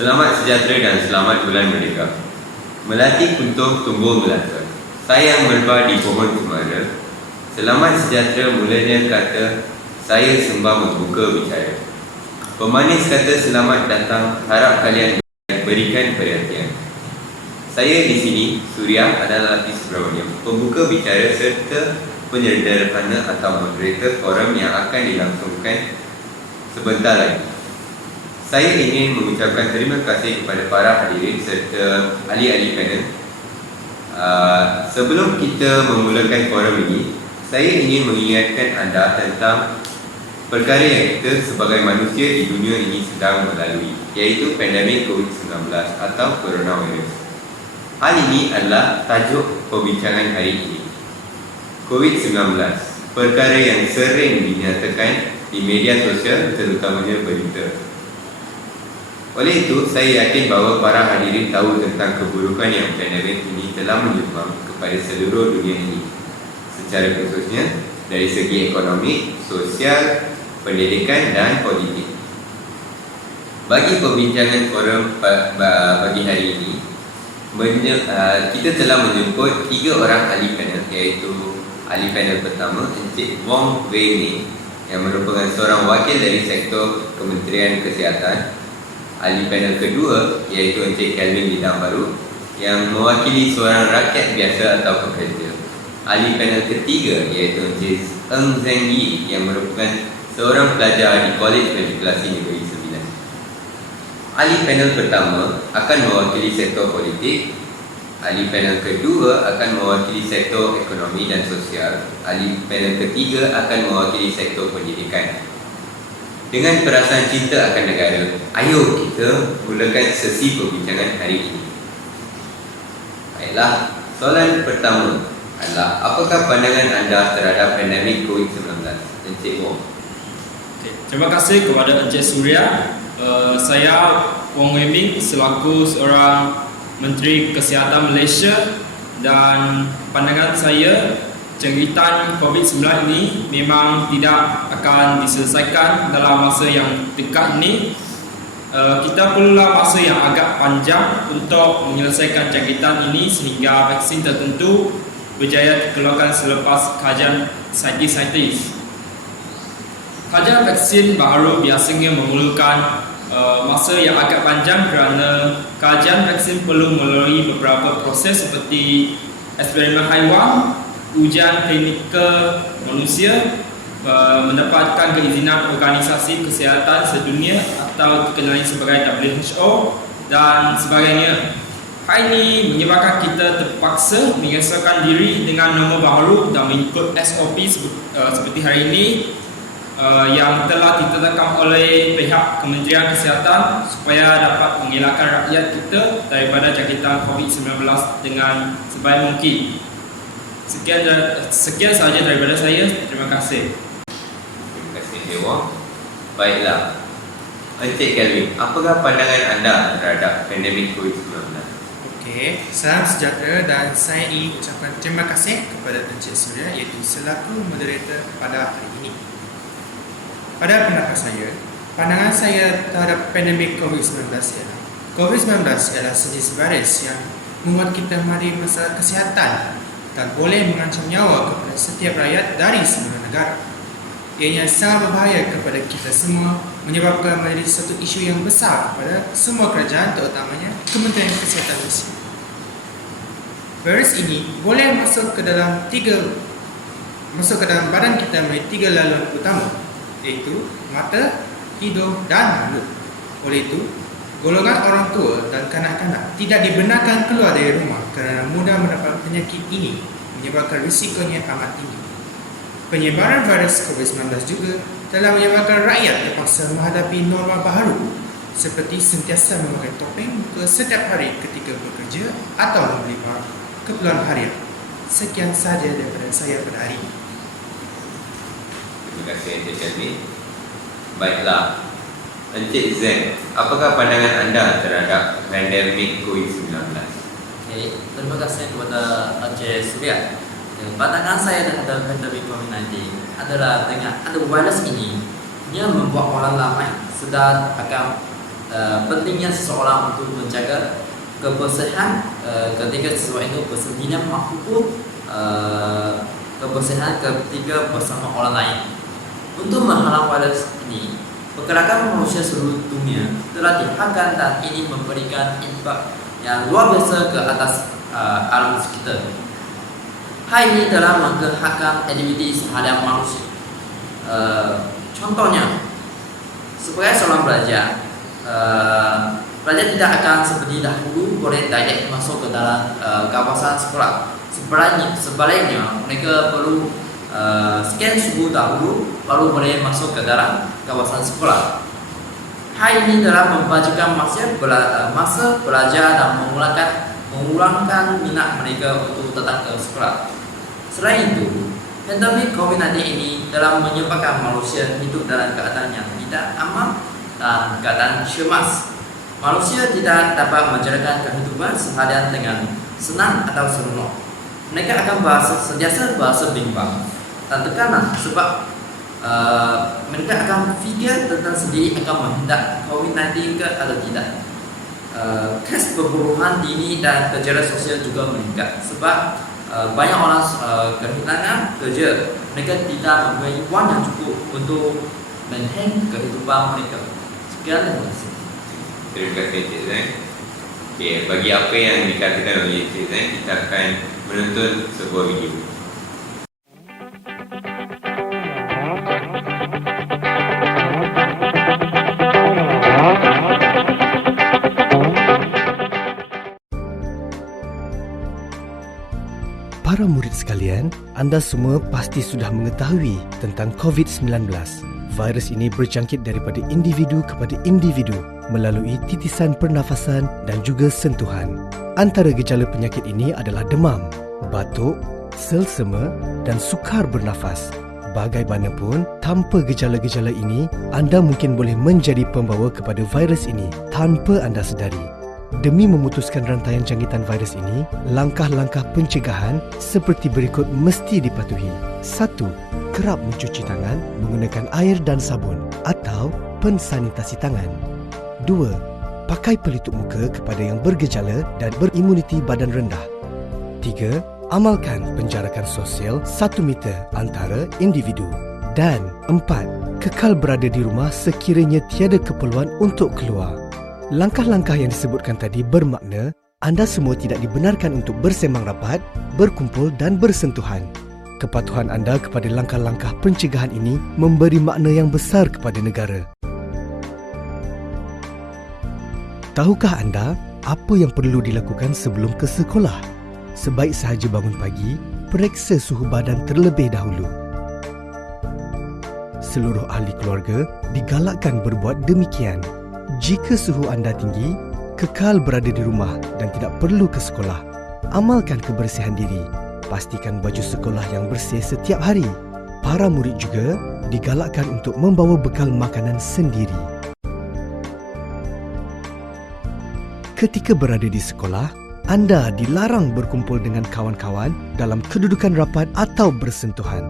Selamat sejahtera dan selamat bulan merdeka. Melati kuntuh tumbuh melata, sayang merbah di pohon cemara. Selamat sejahtera mulanya kata, saya sembah membuka bicara. Pemanis kata selamat datang, harap kalian berikan perhatian. Saya di sini, Surya adalah Latif Subramaniam, pembuka bicara serta penyederhana atau moderator forum yang akan dilangsungkan sebentar lagi. Saya ingin mengucapkan terima kasih kepada para hadirin serta ahli-ahli panel. Sebelum kita memulakan forum ini, saya ingin mengingatkan anda tentang perkara yang kita sebagai manusia di dunia ini sedang melalui, iaitu pandemik COVID-19 atau coronavirus. Hal ini adalah tajuk perbincangan hari ini. COVID-19, perkara yang sering dinyatakan di media sosial terutamanya berita. Oleh itu, saya yakin bahawa para hadirin tahu tentang keburukan yang pandemik ini telah menyumbang kepada seluruh dunia ini, secara khususnya dari segi ekonomi, sosial, pendidikan dan politik. Bagi perbincangan forum bagi hari ini, kita telah menjemput 3 orang ahli panel, iaitu ahli panel pertama Encik Wong Wei Ming yang merupakan seorang wakil dari sektor Kementerian Kesihatan. Ahli panel kedua iaitu Encik Kelvin Bidang Baru yang mewakili seorang rakyat biasa atau pekerja. Ahli panel ketiga iaitu Encik Eng Zeng Yi yang merupakan seorang pelajar di Kolej Matrikulasi Negeri Sembilan. Ahli panel pertama akan mewakili sektor politik. Ahli panel kedua akan mewakili sektor ekonomi dan sosial. Ahli panel ketiga akan mewakili sektor pendidikan. Dengan perasaan cinta akan negara, ayo kita mulakan sesi perbincangan hari ini. Baiklah, soalan pertama adalah, apakah pandangan anda terhadap pandemik COVID-19? Encik Wong. Terima kasih kepada Encik Surya. Saya Wong Wei Ming selaku seorang Menteri Kesihatan Malaysia, dan pandangan saya jangkitan COVID-19 ini memang tidak akan diselesaikan dalam masa yang dekat ini. Kita perlulah masa yang agak panjang untuk menyelesaikan jangkitan ini sehingga vaksin tertentu berjaya dikeluarkan selepas kajian saintis. Kajian vaksin baru biasanya memerlukan masa yang agak panjang kerana kajian vaksin perlu melalui beberapa proses seperti eksperimen haiwan, ujian klinikal manusia, mendapatkan keizinan organisasi kesihatan sedunia atau dikenali sebagai WHO dan sebagainya. Hal ini menyebabkan kita terpaksa menyesuaikan diri dengan norma baru dan mengikut SOP seperti hari ini yang telah ditetapkan oleh pihak Kementerian Kesihatan supaya dapat mengelakkan rakyat kita daripada jangkitan COVID-19 dengan sebaik mungkin. Sekian sahaja daripada saya. Terima kasih. Terima kasih Encik Wong. Baiklah, Encik Kelvin, apakah pandangan anda terhadap pandemik COVID-19? Okey, salam sejahtera dan saya ingin ucapkan terima kasih kepada Encik Surya iaitu selaku moderator pada hari ini. Pada pendapat saya, pandangan saya terhadap pandemik COVID-19 ialah COVID-19 ialah sejenis virus yang membuat kita mari masalah kesihatan dan boleh mengancam nyawa kepada setiap rakyat dari seluruh negara. Ianya sangat berbahaya kepada kita semua, menyebabkan menjadi satu isu yang besar kepada semua kerajaan, terutamanya Kementerian Kesihatan Malaysia. Virus ini boleh masuk ke dalam badan kita melalui 3 laluan utama, iaitu mata, hidung dan mulut. Oleh itu, golongan orang tua dan kanak-kanak tidak dibenarkan keluar dari rumah kerana mudah mendapat penyakit ini, menyebabkan risikonya amat tinggi. Penyebaran virus COVID-19 juga telah menyebabkan rakyat terpaksa menghadapi norma baru seperti sentiasa memakai topeng ke setiap hari ketika bekerja atau membeli keperluan harian. Sekian sahaja daripada saya pada hari ini. Terima kasih Encik Kelvin. Baiklah, Encik Zeng, apakah pandangan anda terhadap pandemik COVID-19? Okay, terima kasih kepada Encik Surya. Pandangan saya terhadap pandemik COVID-19 adalah dengan ada virus ini, ia membuat orang ramai sedar akan pentingnya seseorang untuk menjaga kebersihan ketika siswa itu bersendirian maupun kebersihan ketika bersama orang lain. Untuk menghalang virus ini, pergerakan manusia seluruh dunia telah dihadapkan dan ini memberikan impak yang luar biasa ke atas alam sekitar. Hal ini telah menggerakkan aktiviti seharian manusia. Contohnya, sebagai seorang pelajar, pelajar tidak akan seperti dahulu boleh direct masuk ke dalam kawasan sekolah. Sebaliknya, mereka perlu scan suhu dahulu baru boleh masuk ke dalam kawasan sekolah. Hal ini telah membajukan masa belajar dan mengurangkan minat mereka untuk datang ke sekolah. Selain itu, pandemik COVID-19 ini telah menyebabkan manusia hidup dalam keadaan yang tidak aman dan keadaan cemas. Manusia tidak dapat menjalankan kehidupan seharian dengan senang atau seronok. Mereka akan sentiasa berasa bimbang dan tekanan sebab mereka akan fikir tentang sendiri akan menghendak COVID-19 ke atau tidak. Kes pembunuhan dini dan kejahatan sosial juga meningkat sebab banyak orang kehilangan kerja. Mereka tidak mempunyai wang yang cukup untuk maintain kehidupan mereka. Sekian, terima kasih. Terima kasih Cik Zain. Okay, bagi apa yang dikatakan oleh Cik Zain, kita akan menonton sebuah video. Para murid sekalian, anda semua pasti sudah mengetahui tentang COVID-19. Virus ini berjangkit daripada individu kepada individu melalui titisan pernafasan dan juga sentuhan. Antara gejala penyakit ini adalah demam, batuk, selsema dan sukar bernafas. Bagaimanapun, tanpa gejala-gejala ini, anda mungkin boleh menjadi pembawa kepada virus ini tanpa anda sedari. Demi memutuskan rantaian jangkitan virus ini, langkah-langkah pencegahan seperti berikut mesti dipatuhi. 1. Kerap mencuci tangan menggunakan air dan sabun atau pensanitasi tangan. 2. Pakai pelitup muka kepada yang bergejala dan berimuniti badan rendah. 3. Amalkan penjarakan sosial 1 meter antara individu. Dan 4. Kekal berada di rumah sekiranya tiada keperluan untuk keluar. Langkah-langkah yang disebutkan tadi bermakna anda semua tidak dibenarkan untuk bersembang rapat, berkumpul dan bersentuhan. Kepatuhan anda kepada langkah-langkah pencegahan ini memberi makna yang besar kepada negara. Tahukah anda apa yang perlu dilakukan sebelum ke sekolah? Sebaik sahaja bangun pagi, periksa suhu badan terlebih dahulu. Seluruh ahli keluarga digalakkan berbuat demikian. Jika suhu anda tinggi, kekal berada di rumah dan tidak perlu ke sekolah. Amalkan kebersihan diri. Pastikan baju sekolah yang bersih setiap hari. Para murid juga digalakkan untuk membawa bekal makanan sendiri. Ketika berada di sekolah, anda dilarang berkumpul dengan kawan-kawan dalam kedudukan rapat atau bersentuhan.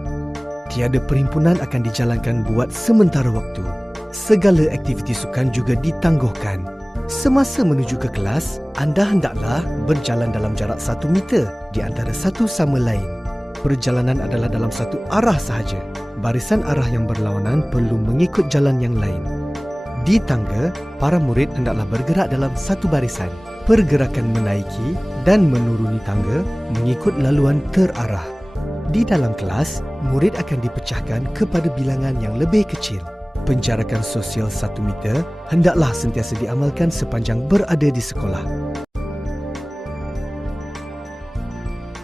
Tiada perhimpunan akan dijalankan buat sementara waktu. Segala aktiviti sukan juga ditangguhkan. Semasa menuju ke kelas, anda hendaklah berjalan dalam jarak 1 meter di antara satu sama lain. Perjalanan adalah dalam satu arah sahaja. Barisan arah yang berlawanan perlu mengikut jalan yang lain. Di tangga, para murid hendaklah bergerak dalam satu barisan. Pergerakan menaiki dan menuruni tangga mengikut laluan terarah. Di dalam kelas, murid akan dipecahkan kepada bilangan yang lebih kecil. Penjarakan sosial 1 meter hendaklah sentiasa diamalkan sepanjang berada di sekolah.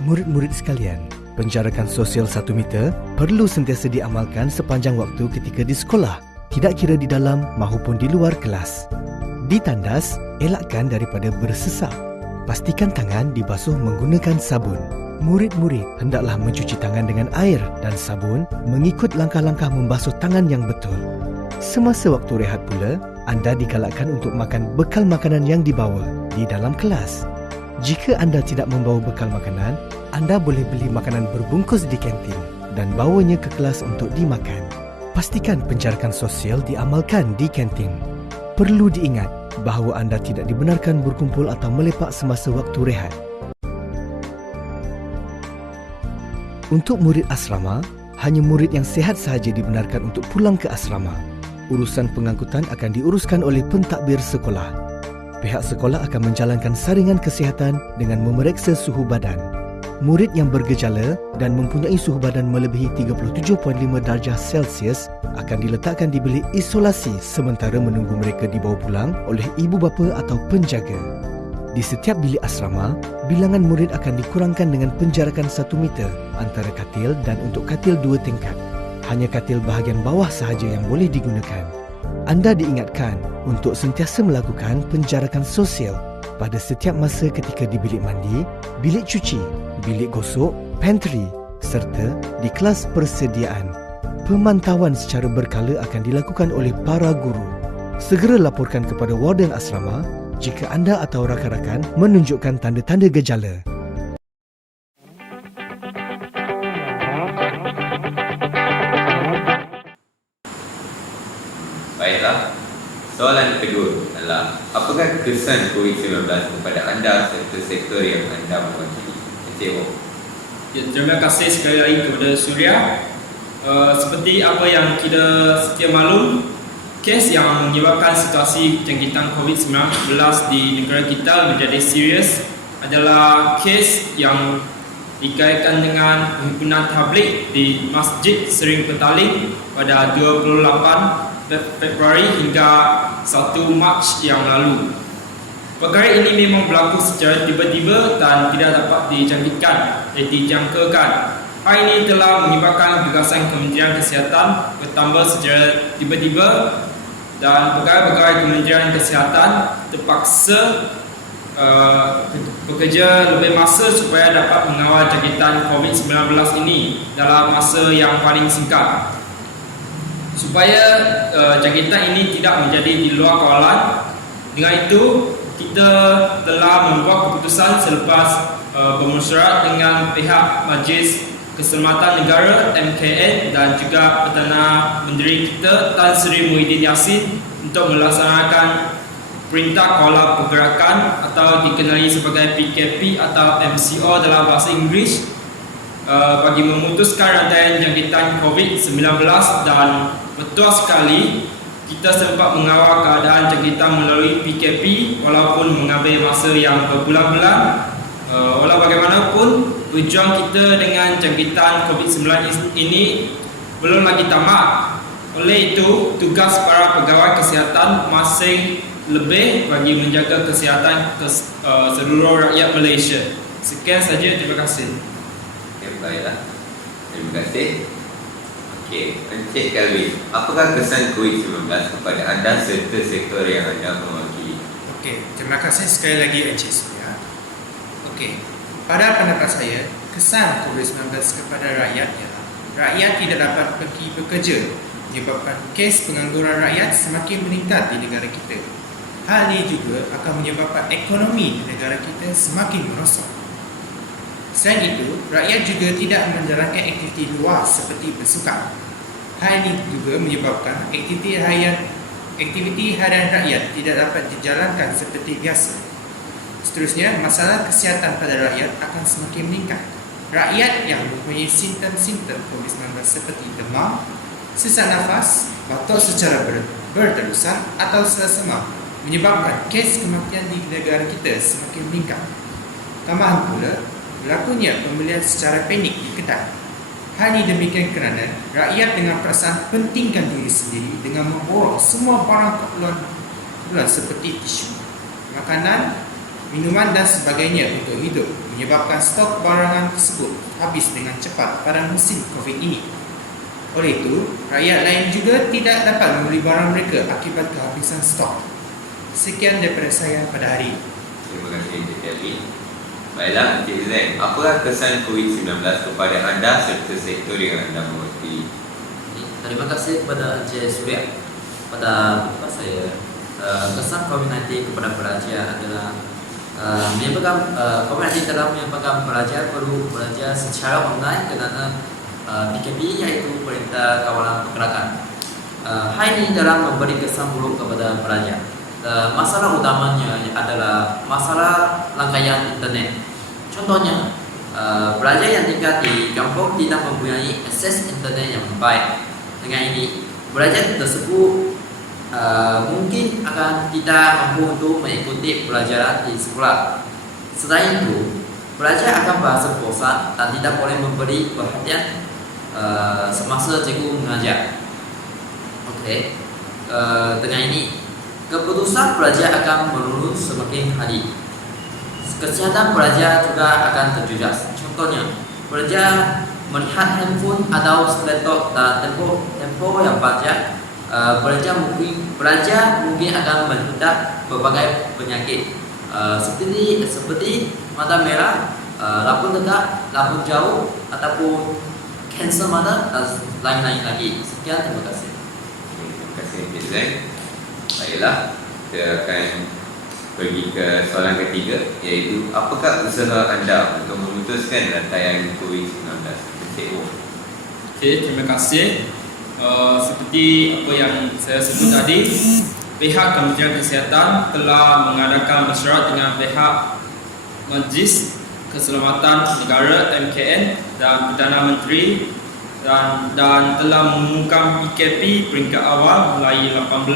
Murid-murid sekalian, penjarakan sosial 1 meter perlu sentiasa diamalkan sepanjang waktu ketika di sekolah, tidak kira di dalam maupun di luar kelas. Di tandas, elakkan daripada bersesak. Pastikan tangan dibasuh menggunakan sabun. Murid-murid hendaklah mencuci tangan dengan air dan sabun mengikut langkah-langkah membasuh tangan yang betul. Semasa waktu rehat pula, anda digalakkan untuk makan bekal makanan yang dibawa di dalam kelas. Jika anda tidak membawa bekal makanan, anda boleh beli makanan berbungkus di kantin dan bawanya ke kelas untuk dimakan. Pastikan penjarakan sosial diamalkan di kantin. Perlu diingat, bahawa anda tidak dibenarkan berkumpul atau melepak semasa waktu rehat. Untuk murid asrama, hanya murid yang sihat sahaja dibenarkan untuk pulang ke asrama. Urusan pengangkutan akan diuruskan oleh pentadbir sekolah. Pihak sekolah akan menjalankan saringan kesihatan dengan memeriksa suhu badan. Murid yang bergejala dan mempunyai suhu badan melebihi 37.5 darjah Celsius akan diletakkan di bilik isolasi sementara menunggu mereka dibawa pulang oleh ibu bapa atau penjaga. Di setiap bilik asrama, bilangan murid akan dikurangkan dengan penjarakan 1 meter antara katil dan untuk katil 2 tingkat. Hanya katil bahagian bawah sahaja yang boleh digunakan. Anda diingatkan untuk sentiasa melakukan penjarakan sosial pada setiap masa ketika di bilik mandi, bilik cuci, bilik gosok, pantry serta di kelas persediaan. Pemantauan secara berkala akan dilakukan oleh para guru. Segera laporkan kepada warden asrama jika anda atau rakan-rakan menunjukkan tanda-tanda gejala. Baiklah, soalan kedua adalah apakah kesan COVID-19 kepada anda serta sektor yang anda mewakili? Encik Wong. Ya, terima kasih sekali lagi kepada Suria. Seperti apa yang kita setia maklum, kes yang menyebabkan situasi jangkitan COVID-19 di negara kita menjadi serius adalah kes yang dikaitkan dengan himpunan tabligh di Masjid Sering Petaling pada 28 Februari hingga 1 Mac yang lalu. Perkara ini memang berlaku secara tiba-tiba dan tidak dapat dijangkakan. Hal ini telah menyebabkan gagasan Kementerian Kesihatan bertambah secara tiba-tiba dan pegawai-pegawai Kementerian Kesihatan terpaksa bekerja lebih masa supaya dapat mengawal jangkitan COVID-19 ini dalam masa yang paling singkat. Supaya jangkitan ini tidak menjadi di luar kawalan. Dengan itu, kita telah membuat keputusan selepas bermusyawarah dengan pihak Majlis Keselamatan Negara MKN dan juga Perdana Menteri kita Tan Sri Muhyiddin Yassin untuk melaksanakan Perintah Kawal Pergerakan atau dikenali sebagai PKP atau MCO dalam bahasa Inggeris bagi memutuskan rantaian jangkitan COVID-19 dan betul sekali kita sempat mengawal keadaan jangkitan melalui PKP walaupun mengambil masa yang berbulan-bulan. Walau bagaimanapun, berjuang kita dengan jangkitan COVID-19 ini belum lagi tamat. Oleh itu, tugas para pegawai kesihatan masih lebih bagi menjaga kesihatan seluruh rakyat Malaysia. Sekian saja, terima kasih. Ya, baiklah. Terima kasih. Okey, Encik Kelvin, apakah kesan COVID-19 kepada anda serta sektor yang anda mewakili? Okey, terima kasih sekali lagi Encik Suria. Okey, pada pendapat saya, kesan COVID-19 kepada rakyat ialah rakyat tidak dapat pergi bekerja menyebabkan kes pengangguran rakyat semakin meningkat di negara kita. Hal ini juga akan menyebabkan ekonomi di negara kita semakin merosot. Selain itu, rakyat juga tidak menjalankan aktiviti luar seperti bersukan. Hal ini juga menyebabkan aktiviti harian rakyat tidak dapat dijalankan seperti biasa. Seterusnya, masalah kesihatan pada rakyat akan semakin meningkat. Rakyat yang mempunyai simptom-simptom COVID-19 seperti demam, sesak nafas, batuk secara berterusan atau selesema menyebabkan kes kematian di negara kita semakin meningkat. Tambahan pula, berlakunya pembelian secara panik di kedai. Hal ini demikian kerana rakyat dengan perasaan pentingkan diri sendiri dengan memborong semua barang keperluan seperti tisu, makanan, minuman dan sebagainya untuk hidup, menyebabkan stok barangan tersebut habis dengan cepat pada musim COVID ini. Oleh itu, rakyat lain juga tidak dapat membeli barang mereka akibat kehabisan stok. Sekian daripada saya pada hari ini. Terima kasih Encik Kelvin. Baiklah, Encik Zain, apakah kesan COVID-19 kepada anda serta sektor yang anda mewakili? Terima kasih kepada Encik Suria. Pada pendapat saya, kesan COVID-19 kepada pelajar adalah menyebabkan COVID-19 telah menyebabkan pelajar perlu belajar secara online kerana PKP iaitu Perintah Kawalan Pergerakan. Hal ini dalam memberi kesan buruk kepada pelajar. masalah utamanya adalah masalah rangkaian internet. Contohnya, pelajar yang tinggal di kampung tidak mempunyai akses internet yang baik. Dengan ini, pelajar tersebut mungkin akan tidak mampu untuk mengikuti pelajaran di sekolah. Selain itu, pelajar akan merasa bosan dan tidak boleh memberi perhatian semasa cikgu mengajar. Okey, dengan ini keputusan pelajar akan menurun semakin hari. Kesihatan pelajar juga akan terjejas. Contohnya, pelajar melihat handphone atau laptop dan tempo yang panjang, pelajar mungkin akan menghadap berbagai penyakit seperti mata merah, lampu tegak, lampu jauh ataupun kanser mata dan lain-lain lagi. Sekian, terima kasih. Terima kasih Encik Zain. Baiklah, kita akan pergi ke soalan ketiga, iaitu apakah usaha anda untuk memutuskan rantaian COVID-19? Encik Wong. Okey, terima kasih. Seperti apa yang saya sebut tadi, pihak Kementerian Kesihatan telah mengadakan mesyuarat dengan pihak Majlis Keselamatan Negara MKN dan Perdana Menteri dan telah mengumumkan PKP peringkat awal mulai 18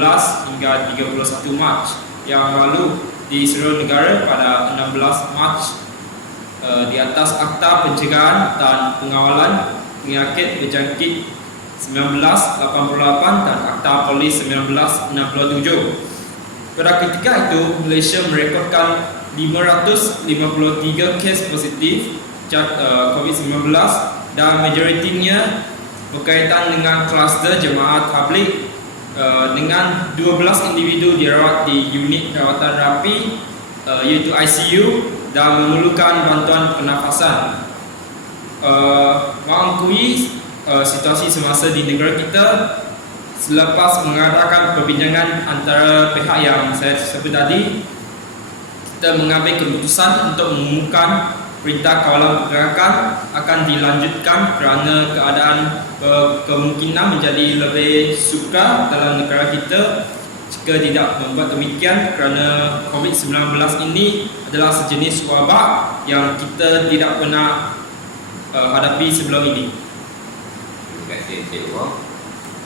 hingga 31 Mac yang lalu di seluruh negara pada 16 Mac di atas Akta Pencegahan dan Pengawalan Penyakit Berjangkit 1988 dan Akta Polis 1967. Pada ketika itu, Malaysia merekodkan 553 kes positif COVID-19 dan majoritinya berkaitan dengan kluster jemaah tabligh dengan 12 individu dirawat di unit rawatan rapi iaitu ICU dan memerlukan bantuan pernafasan. Mengakui situasi semasa di negara kita selepas mengadakan perbincangan antara pihak yang saya sebut tadi, kita mengambil keputusan untuk mengumumkan perintah kawalan pergerakan akan dilanjutkan kerana keadaan kemungkinan menjadi lebih sukar dalam negara kita jika tidak membuat demikian, kerana COVID-19 ini adalah sejenis wabak yang kita tidak pernah hadapi sebelum ini. Terima kasih Encik Wong.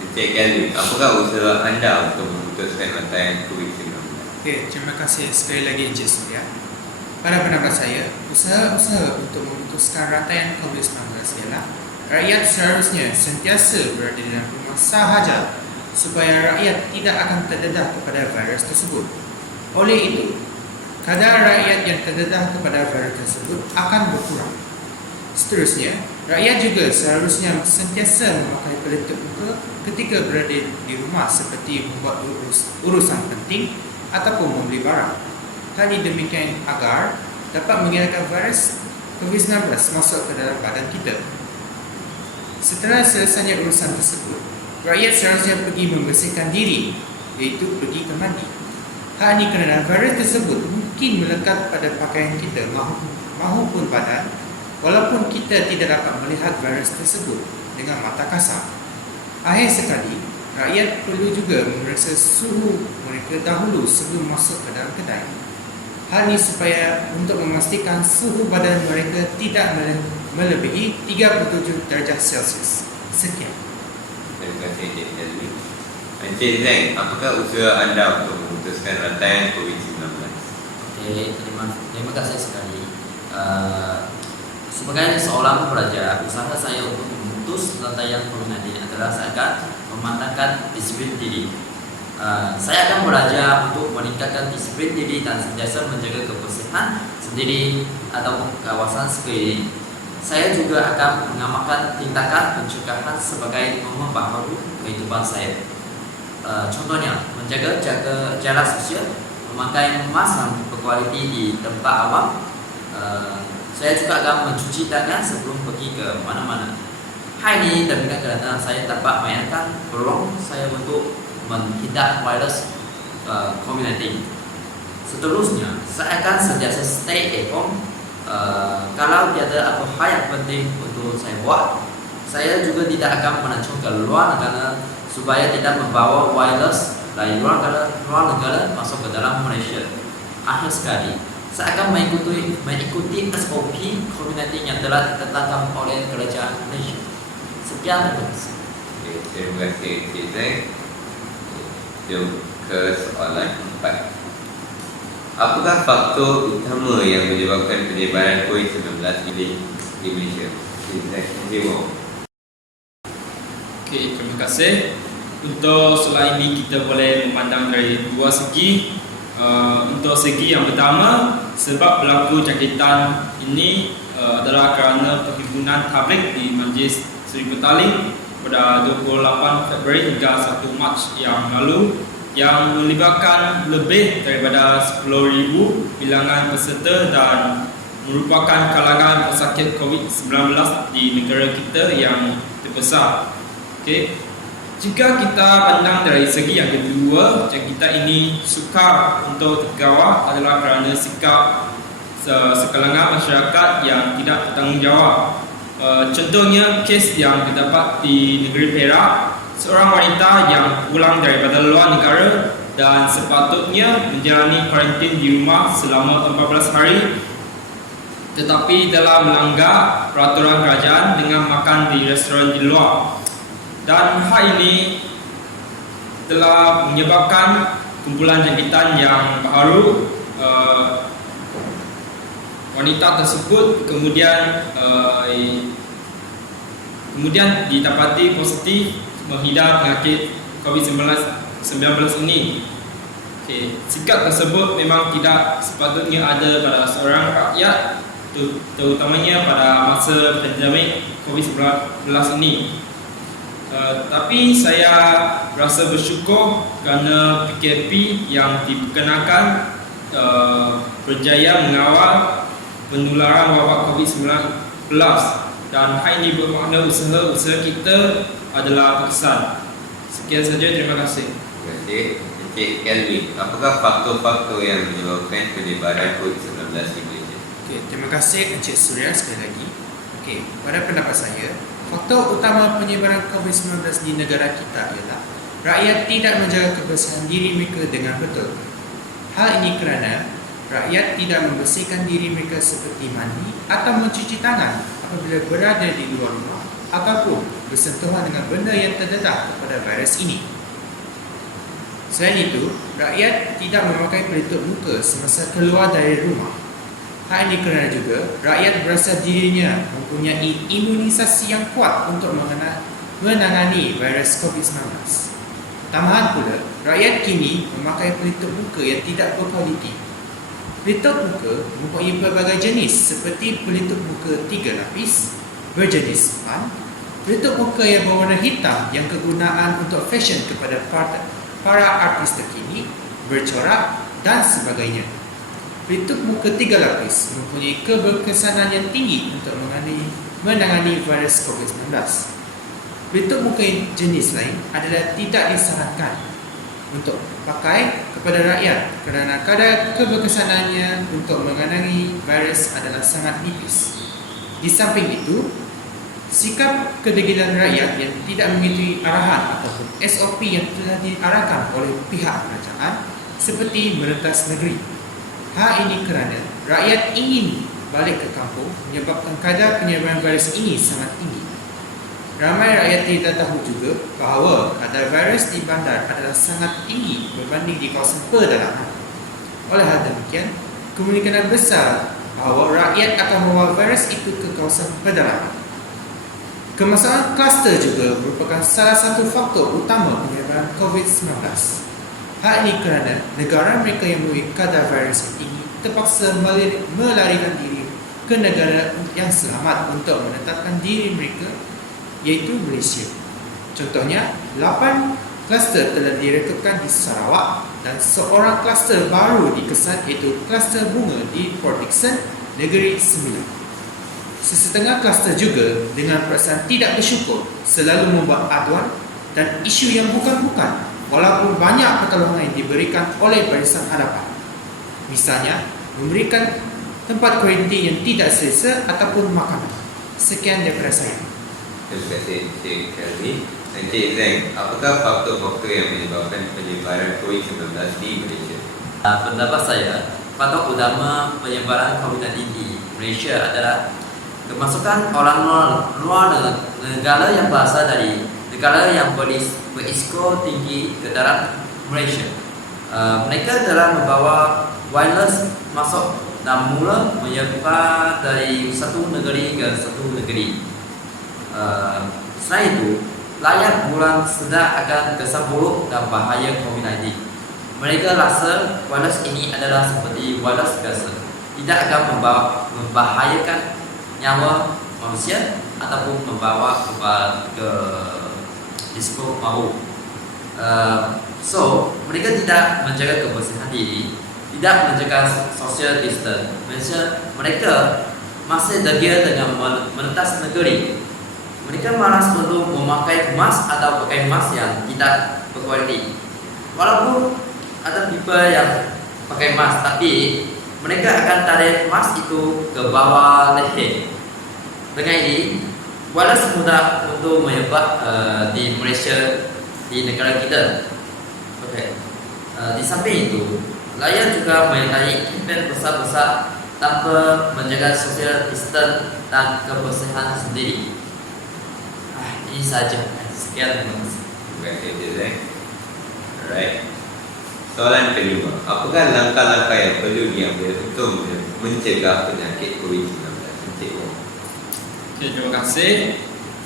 Encik Galvin, apakah usaha anda untuk memutuskan rantaian COVID-19? Okey, terima kasih sekali lagi Encik Surya. Pada pendapat saya, usaha untuk memutuskan rantaian COVID-19 ialah rakyat seharusnya sentiasa berada dalam rumah sahaja supaya rakyat tidak akan terdedah kepada virus tersebut. Oleh itu, kadar rakyat yang terdedah kepada virus tersebut akan berkurang. Seterusnya, rakyat juga seharusnya sentiasa memakai pelitup muka ketika berada di rumah seperti membuat urusan penting ataupun membeli barang. Hal ini demikian agar dapat mengelakkan virus COVID-19 masuk ke dalam badan kita. Setelah selesainya urusan tersebut, rakyat seharusnya pergi membersihkan diri, iaitu pergi ke mandi. Hal ini kerana virus tersebut mungkin melekat pada pakaian kita mahupun badan, walaupun kita tidak dapat melihat virus tersebut dengan mata kasar. Akhir sekali, rakyat perlu juga memeriksa suhu mereka dahulu sebelum masuk ke dalam kedai. Hal ini supaya untuk memastikan suhu badan mereka tidak melebihi 37 darjah Celsius. Sekian. Terima kasih Encik Galvin. Encik Zain, apakah usaha anda untuk memutuskan rantaian COVID-19? Okey, terima kasih sekali. Sebagai seorang pelajar, usaha saya untuk memutus rantaian COVID-19 adalah saya akan memantapkan disiplin diri. Saya akan belajar untuk meningkatkan disiplin diri dan sentiasa menjaga kebersihan sendiri atau kawasan sekeliling. Saya juga akan mengamalkan tindakan pencegahan sebagai norma baharu kehidupan saya. Contohnya, menjaga jarak sosial, memakai mask yang berkualiti di tempat awam. Saya juga akan mencuci tangan sebelum pergi ke mana-mana. Hal ini demikian kerana saya dapat mengelakkan peluang saya untuk menghindar virus COVID-19. Seterusnya, saya akan sentiasa stay at home. Kalau tiada apa hal yang penting untuk saya buat, saya juga tidak akan melancong ke luar negara supaya tidak membawa virus dari luar negara masuk ke dalam Malaysia. Akhir sekali, saya akan mengikuti SOP COVID-19 yang telah ditetapkan oleh Kerajaan Malaysia. Sekian, terima kasih. Okay, terima kasih Encik Zain. Jom ke soalan 4. Apakah faktor utama yang menyebabkan penyebaran COVID-19 ini di Malaysia? Encik Zain, Okey, terima kasih. Untuk soalan ini kita boleh memandang dari dua segi. Untuk segi yang pertama, sebab berlaku jangkitan ini adalah kerana perhimpunan tabligh di Majlis Seri Petaling pada 28 Februari hingga 1 Mac yang lalu yang melibatkan lebih daripada 10,000 bilangan peserta dan merupakan kalangan pesakit COVID-19 di negara kita yang terbesar. Okey. Jika kita pandang dari segi yang kedua, jangkitan ini sukar untuk terkawal adalah kerana sikap sekalangan masyarakat yang tidak bertanggungjawab. Contohnya kes yang terdapat di negeri Perak, seorang wanita yang pulang daripada luar negara dan sepatutnya menjalani kuarantin di rumah selama 14 hari tetapi telah melanggar peraturan kerajaan dengan makan di restoran di luar. Dan hal ini telah menyebabkan kumpulan jangkitan yang baru. Wanita tersebut kemudian didapati positif menghidap penyakit COVID-19 ini. Okay. Sikap tersebut memang tidak sepatutnya ada pada seorang rakyat, terutamanya pada masa pandemik COVID-19 ini. Tapi saya rasa bersyukur kerana PKP yang diperkenalkan berjaya mengawal penularan wabak COVID-19 dan hal ini bermakna usaha kita adalah berkesan. Sekian saja, terima kasih. Terima kasih. Encik Kelvin, apakah faktor-faktor yang menyebabkan penyebaran COVID-19 di Malaysia? Okey, terima kasih Encik Surya sekali lagi. Okey, pada pendapat saya, faktor utama penyebaran COVID-19 di negara kita ialah rakyat tidak menjaga kebersihan diri mereka dengan betul. Hal ini kerana rakyat tidak membersihkan diri mereka seperti mandi atau mencuci tangan apabila berada di luar rumah ataupun bersentuhan dengan benda yang terdedah kepada virus ini. Selain itu, rakyat tidak memakai pelitup muka semasa keluar dari rumah. Hal ini kerana juga rakyat berasa dirinya mempunyai imunisasi yang kuat untuk menangani virus COVID-19. Tambahan pula, rakyat kini memakai pelitup muka yang tidak berkualiti. Pelitup muka mempunyai pelbagai jenis seperti pelitup muka 3 lapis, berjenis span, pelitup muka yang berwarna hitam yang kegunaan untuk fashion kepada para artis terkini, bercorak dan sebagainya. Pelitup muka 3 lapis mempunyai keberkesanan yang tinggi untuk menangani virus COVID-19. Pelitup muka jenis lain adalah tidak disarankan untuk pakai kepada rakyat kerana kadar keberkesanannya untuk menangani virus adalah sangat nipis. Di samping itu, sikap kedegilan rakyat yang tidak mengikuti arahan ataupun SOP yang telah diarahkan oleh pihak kerajaan seperti merentas negeri. Hal ini kerana rakyat ingin balik ke kampung menyebabkan kadar penyebaran virus ini sangat tinggi. Ramai rakyat tidak tahu juga bahawa kadar virus di bandar adalah sangat tinggi berbanding di kawasan pedalaman. Oleh hal demikian, kemungkinan besar bahawa rakyat akan membawa virus itu ke kawasan pedalaman. Kemasalan kluster juga merupakan salah satu faktor utama penyebaran COVID-19. Hal ini kerana negara mereka yang memiliki kadar virus yang tinggi terpaksa melarikan diri ke negara yang selamat untuk menetapkan diri mereka, iaitu Malaysia. Contohnya, 8 kluster telah direkodkan di Sarawak dan seorang kluster baru dikesan iaitu kluster bunga di Port Dickson, Negeri Sembilan. Sesetengah kluster juga dengan perasaan tidak bersyukur selalu membuat aduan dan isu yang bukan-bukan walaupun banyak pertolongan yang diberikan oleh Barisan Hadapan. Misalnya, memberikan tempat kuarantin yang tidak selesa ataupun makanan. Sekian daripada saya. Terima kasih Encik Kelvin. Encik Zeng, apakah faktor-faktor yang menyebabkan penyebaran COVID-19 di Malaysia? Pendapat saya, faktor utama penyebaran COVID-19 di Malaysia adalah kemasukan orang luar negara yang berasal dari negara yang berisiko tinggi ke dalam Malaysia. Mereka telah membawa virus masuk dan mula menyebar dari satu negeri ke satu negeri. Selain itu, rakyat bulan sedar akan kesan buruk dan bahaya COVID-19. Mereka rasa virus ini adalah seperti virus biasa, tidak akan membahayakan nyawa manusia ataupun membawa ke risiko maut. So, mereka tidak menjaga kebersihan diri, tidak menjaga social distance. Mereka masih degil dengan menetas negeri. Mereka malas untuk memakai mask atau pakai mask yang tidak berkualiti. Walaupun ada people yang pakai mask, tapi mereka akan tarik mask itu ke bawah leher. Dengan ini, virus mudah untuk menyebar di Malaysia, di negara kita. Di samping itu, rakyat juga menyertai kempen besar-besar tanpa menjaga social distance dan kebersihan sendiri. Ini saja. Sekian, terima kasih. Terima kasih Encik Zeng. Alright. Soalan kelima, apakah langkah-langkah yang perlu diambil untuk mencegah penyakit COVID-19? Encik Wong. Okay, terima kasih.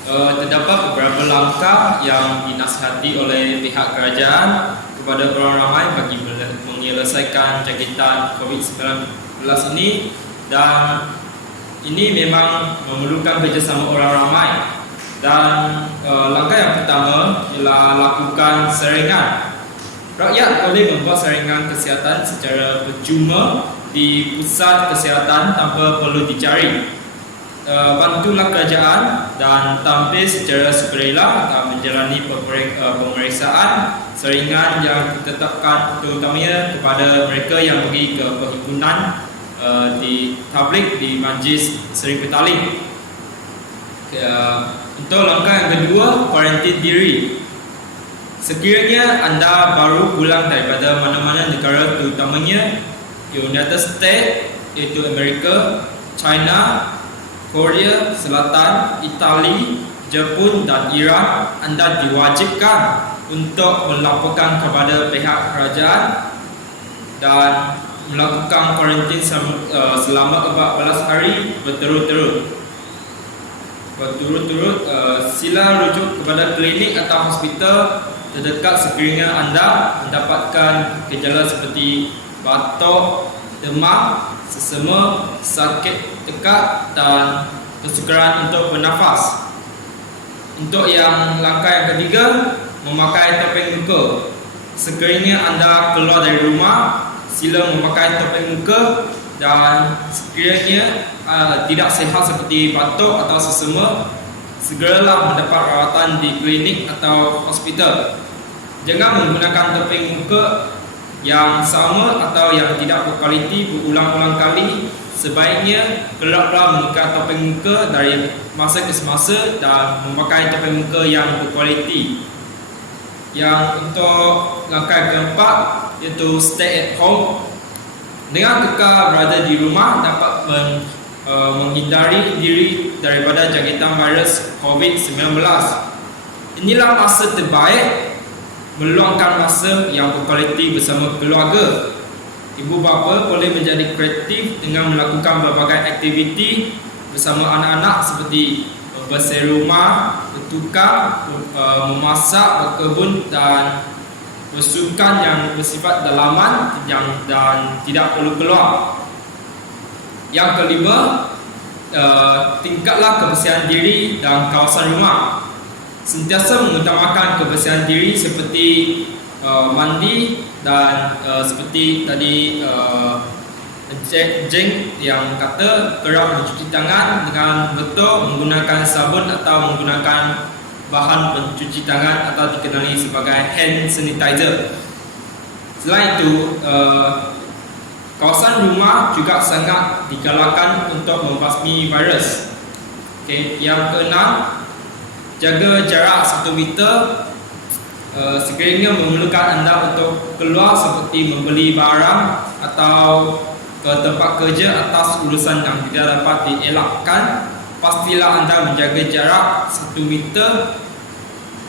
Terdapat beberapa langkah yang dinasihati oleh pihak kerajaan kepada orang ramai bagi menyelesaikan jangkitan COVID-19 ini, dan ini memang memerlukan kerjasama orang ramai. Dan langkah yang pertama ialah lakukan saringan. Rakyat boleh membuat saringan kesihatan secara percuma di pusat kesihatan tanpa perlu dicari. Bantulah kerajaan dan tampil secara sukarela dan menjalani pemeriksaan saringan yang ditetapkan, terutamanya kepada mereka yang pergi ke perhimpunan di tablik di majlis sering bertalim. Untuk langkah yang kedua, kuarantin diri. Sekiranya anda baru pulang daripada mana-mana negara, terutamanya United States, iaitu Amerika, China, Korea Selatan, Itali, Jepun dan Iran, anda diwajibkan untuk melaporkan kepada pihak kerajaan dan melakukan kuarantin selama 14 hari berturut-turut. Sila rujuk kepada klinik atau hospital terdekat sekiranya anda mendapatkan gejala seperti batuk, demam, sesama, sakit tekak dan kesukaran untuk bernafas. Untuk yang langkah yang ketiga, memakai topeng muka. Sekiranya anda keluar dari rumah, sila memakai topeng muka, dan sekiranya tidak sihat seperti batuk atau sesama, segeralah mendapat rawatan di klinik atau hospital. Jangan menggunakan topeng muka yang sama atau yang tidak berkualiti berulang-ulang kali. Sebaiknya keraplah menggunakan topeng muka dari masa ke semasa dan memakai topeng muka yang berkualiti. Yang untuk langkah keempat, iaitu stay at home. Dengan kekal berada di rumah dapat menghindari diri daripada jangkitan virus COVID-19. Inilah masa terbaik meluangkan masa yang berkualiti bersama keluarga. Ibu bapa boleh menjadi kreatif dengan melakukan berbagai aktiviti bersama anak-anak seperti bersih rumah, bertukar, memasak, berkebun dan bersukan yang bersifat dalaman dan tidak perlu keluar. Yang kelima, tingkatlah kebersihan diri dan kawasan rumah. Sentiasa mengutamakan kebersihan diri seperti mandi dan seperti tadi Jeng yang kata kerap mencuci tangan dengan betul, menggunakan sabun atau menggunakan bahan pencuci tangan atau dikenali sebagai hand sanitizer. Selain itu, kawasan rumah juga sangat digalakkan untuk membasmi virus. Yang keenam, jaga jarak 1 meter. Sekiranya memerlukan anda untuk keluar seperti membeli barang atau ke tempat kerja atas urusan yang tidak dapat dielakkan, pastilah anda menjaga jarak 1 meter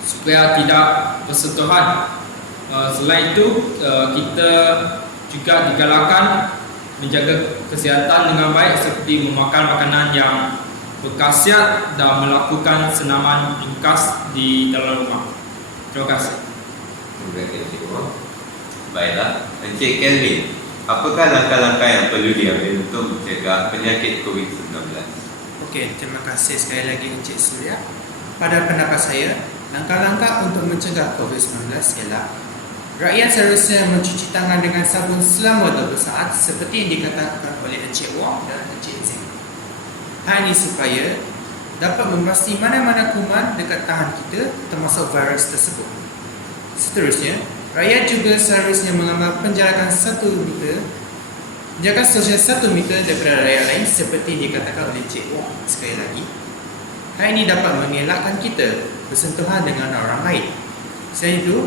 supaya tidak bersentuhan. Selain itu, kita juga digalakkan menjaga kesihatan dengan baik seperti memakan makanan yang berkhasiat dan melakukan senaman ringkas di dalam rumah. Terima kasih. Terima kasih Encik Wong. Baiklah, Encik Kelvin, apakah langkah-langkah yang perlu diambil untuk mencegah penyakit COVID-19? Okey, terima kasih sekali lagi Encik Surya. Pada pendapat saya, langkah-langkah untuk mencegah COVID-19 ialah rakyat seharusnya mencuci tangan dengan sabun selama 20 saat seperti yang dikatakan oleh Encik Wong dan Encik Zeng. Hal ini supaya dapat memastikan mana-mana kuman dekat tangan kita termasuk virus tersebut. Seterusnya, rakyat juga seharusnya mengambil penjarakan 1 meter, jaga sosial 1 meter daripada rakyat lain seperti dikatakan oleh Encik Wong. Sekali lagi, hal ini dapat mengelakkan kita bersentuhan dengan orang lain. Selain itu,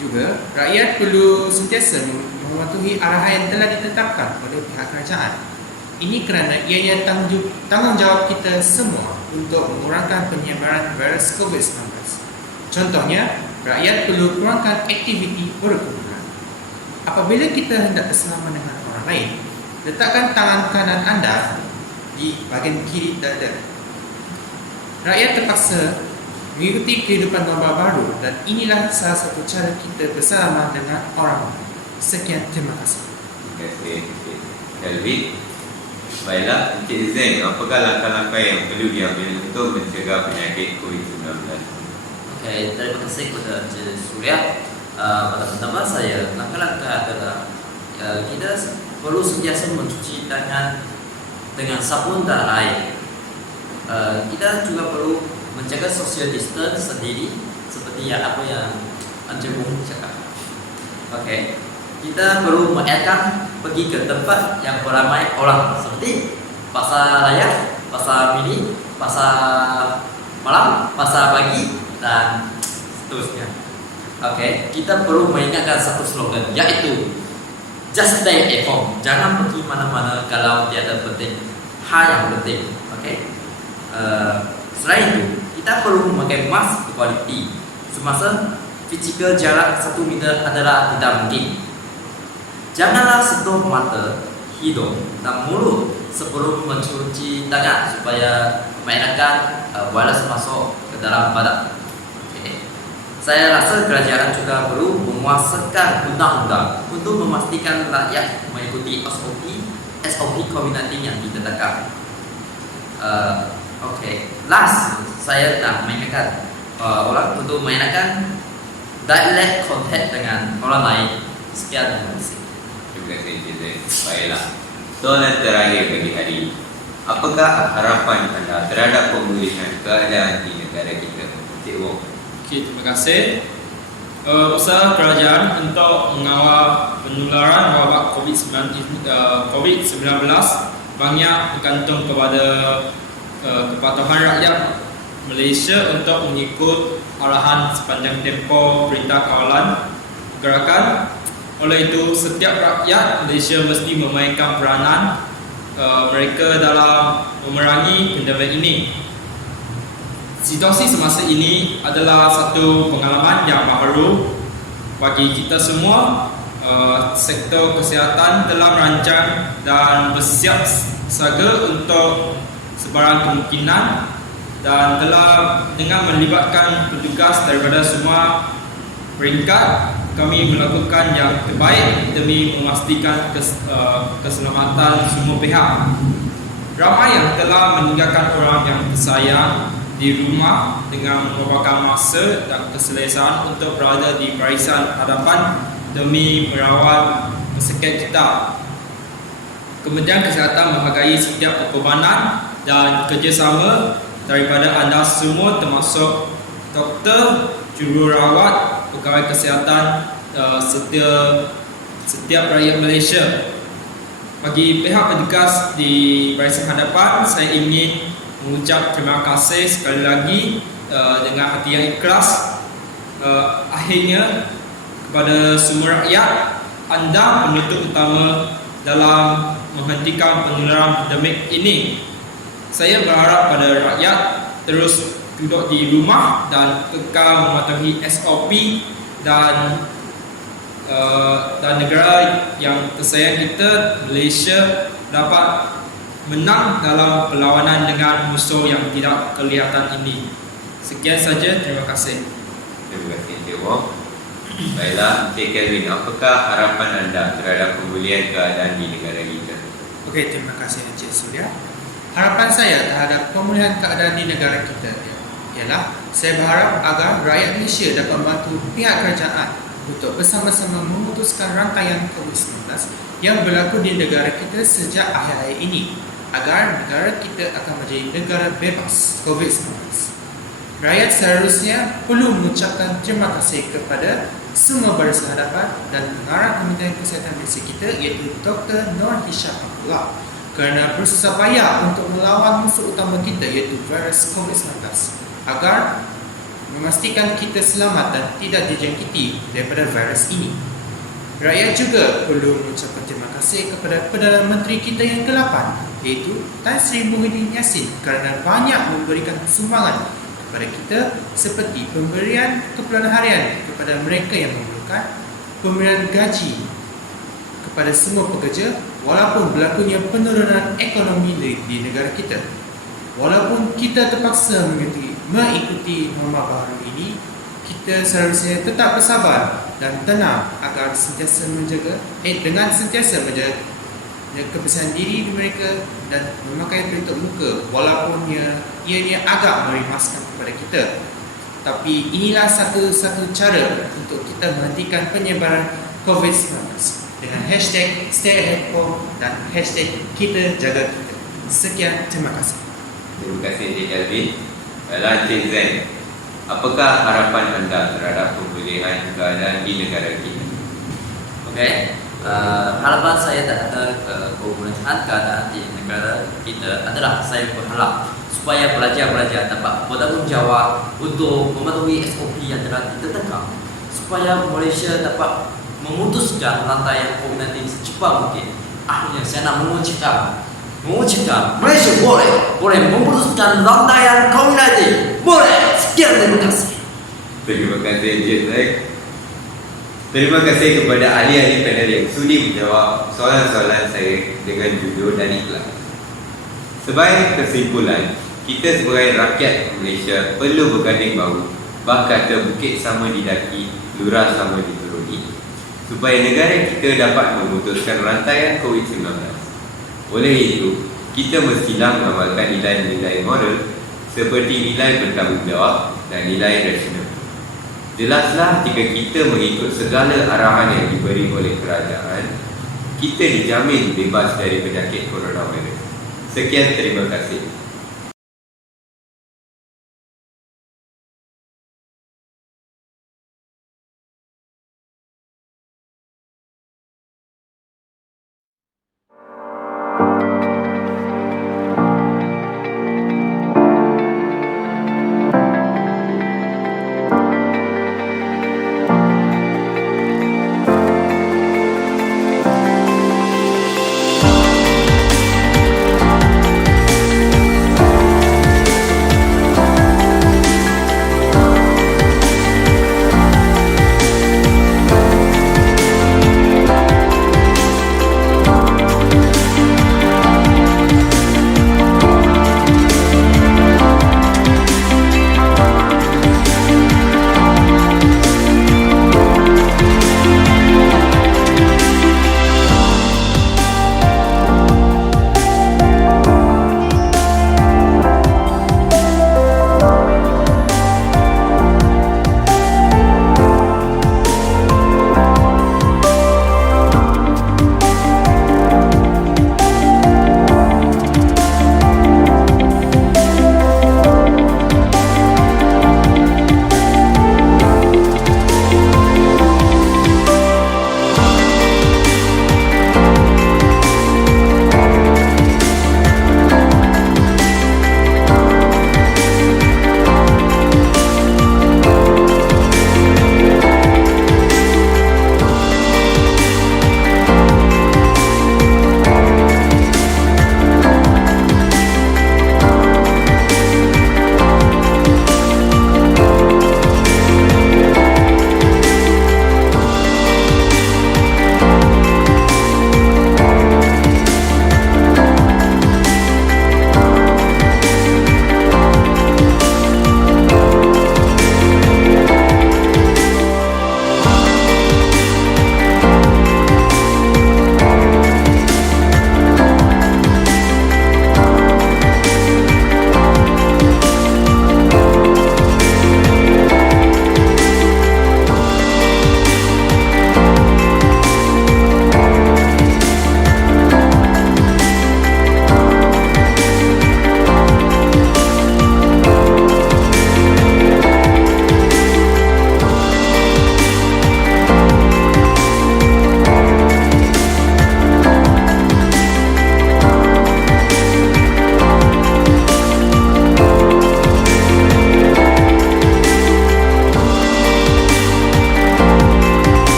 juga rakyat perlu sentiasa mematuhi arahan yang telah ditetapkan oleh pihak kerajaan. Ini kerana ianya tanggungjawab kita semua untuk mengurangkan penyebaran virus COVID-19. Contohnya, rakyat perlu kurangkan aktiviti berkumpulan. Apabila kita hendak bersalaman dengan orang lain, letakkan tangan kanan anda di bahagian kiri dada. Rakyat terpaksa mengikuti kehidupan normal baru dan inilah salah satu cara kita bersalaman dengan orang lain. Sekian, terima kasih. Terima kasih Encik Kelvin. Baiklah, Encik Zeng, apakah langkah-langkah yang perlu diambil untuk mencegah penyakit COVID-19? Okey, terima kasih kepada Encik Surya. Pada pendapat saya, langkah-langkah adalah kita perlu sentiasa mencuci tangan dengan sabun dan air. Kita juga perlu menjaga social distance sendiri seperti apa yang Encik Wong cakap. Okey, kita perlu mengelakkan pergi ke tempat yang beramai orang seperti pasar raya, pasar mini, pasar malam, pasar pagi dan seterusnya. Okey, kita perlu mengingatkan satu slogan iaitu just stay at home. Jangan pergi mana-mana kalau tiada penting hal yang penting. Okey. Selain itu, kita perlu memakai mask berkualiti semasa physical jarak 1 meter adalah tidak mungkin. Janganlah sentuh mata, hidung dan mulut sebelum mencuci tangan supaya mengelakkan virus masuk ke dalam badan. Okay. Saya rasa kerajaan juga perlu menguasakan undang-undang untuk memastikan rakyat mengikuti SOP COVID-19 yang ditetapkan. Okay. Last, saya nak mengingatkan orang untuk mengelakkan direct contact dengan orang lain. Sekian, terima kasih. Terima kasih Encik Zeng. Baiklah, soalan terakhir bagi hari ini. Apakah harapan anda terhadap pemulihan keadaan di negara kita? Encik Wong. Okey, terima kasih. Usaha kerajaan untuk mengawal penularan wabak COVID-19 banyak bergantung kepada kepatuhan rakyat Malaysia untuk mengikut arahan sepanjang tempoh Perintah Kawalan Gerakan. Oleh itu, setiap rakyat Malaysia mesti memainkan peranan mereka dalam memerangi pandemik ini. Situasi semasa ini adalah satu pengalaman yang baru bagi kita semua. Sektor kesihatan telah merancang dan bersiap saga untuk sebarang kemungkinan dan telah dengan melibatkan petugas daripada semua peringkat, kami melakukan yang terbaik demi memastikan keselamatan semua pihak. Ramai yang telah meninggalkan orang yang tersayang di rumah dengan merupakan masa dan keselesaan untuk berada di barisan hadapan demi merawat pesakit kita. Kementerian Kesihatan menghargai setiap pengorbanan dan kerjasama daripada anda semua termasuk doktor, jururawat, pegawai kesihatan setiap rakyat Malaysia. Bagi pihak petugas di barisan hadapan, saya ingin mengucap terima kasih sekali lagi dengan hati yang ikhlas. Akhirnya kepada semua rakyat, anda penutup utama dalam menghentikan penularan pandemik ini. Saya berharap pada rakyat terus duduk di rumah dan kekal mematuhi SOP dan negara yang tersayang kita, Malaysia, dapat menang dalam perlawanan dengan musuh yang tidak kelihatan ini. Sekian saja, terima kasih. Terima kasih Encik Wong. Baiklah, Encik Kelvin, apakah harapan anda terhadap pemulihan keadaan di negara kita? Okey, terima kasih Encik Surya. Harapan saya terhadap pemulihan keadaan di negara kita ialah saya berharap agar rakyat Malaysia dapat membantu pihak kerajaan untuk bersama-sama memutuskan rantaian COVID-19 yang berlaku di negara kita sejak akhir-akhir ini agar negara kita akan menjadi negara bebas COVID-19. Rakyat seharusnya perlu mengucapkan terima kasih kepada semua baris hadapan dan pengarah Kementerian Kesihatan Malaysia kita iaitu Dr. Nur Hisham Abdullah kerana bersusah payah untuk melawan musuh utama kita iaitu virus COVID-19 agar memastikan kita selamat dan tidak dijangkiti daripada virus ini. Rakyat juga perlu mengucapkan terima kasih kepada Perdana Menteri kita yang ke-8 iaitu Tan Sri Muhyiddin Yassin kerana banyak memberikan sumbangan kepada kita seperti pemberian keperluan harian kepada mereka yang memerlukan, pemberian gaji kepada semua pekerja walaupun berlakunya penurunan ekonomi di negara kita. Walaupun kita terpaksa mengikuti norma baru ini, kita seharusnya tetap bersabar dan tenang agar sentiasa menjaga kebersihan diri mereka dan memakai pelitup muka walaupun ianya agak merimaskan kepada kita. Tapi inilah satu cara untuk kita menghentikan penyebaran COVID-19 dengan hashtag stay at home dan hashtag kita jaga kita. Sekian, terima kasih. Terima kasih Encik Kelvin. Baiklah Encik Zain, apakah harapan anda terhadap pemulihan keadaan di negara kita? Okey, harapan saya terhadap pemulihan keadaan di negara kita adalah saya berharap supaya pelajar-pelajar dapat bertanggungjawab untuk mematuhi SOP yang telah ditetapkan supaya Malaysia dapat memutuskan rantai COVID-19 secepat mungkin. Akhirnya saya nak mengucapkan Malaysia boleh memutuskan rantai COVID-19. Boleh. Sekian, terima kasih. Terima kasih Encik Zain. Terima kasih kepada ahli-ahli panel yang sudi menjawab soalan-soalan saya dengan jujur dan ikhlas. Sebagai kesimpulan, kita sebagai rakyat Malaysia perlu berganding bahu, bahkan bukit sama didaki, lurah sama dituruni, supaya negara kita dapat memutuskan rantaian COVID-19. Oleh itu, kita mestilah mengamalkan nilai-nilai moral seperti nilai bertanggungjawab dan nilai rasional. Jelaslah jika kita mengikut segala arahan yang diberi oleh kerajaan, kita dijamin bebas dari penyakit coronavirus. Sekian, terima kasih.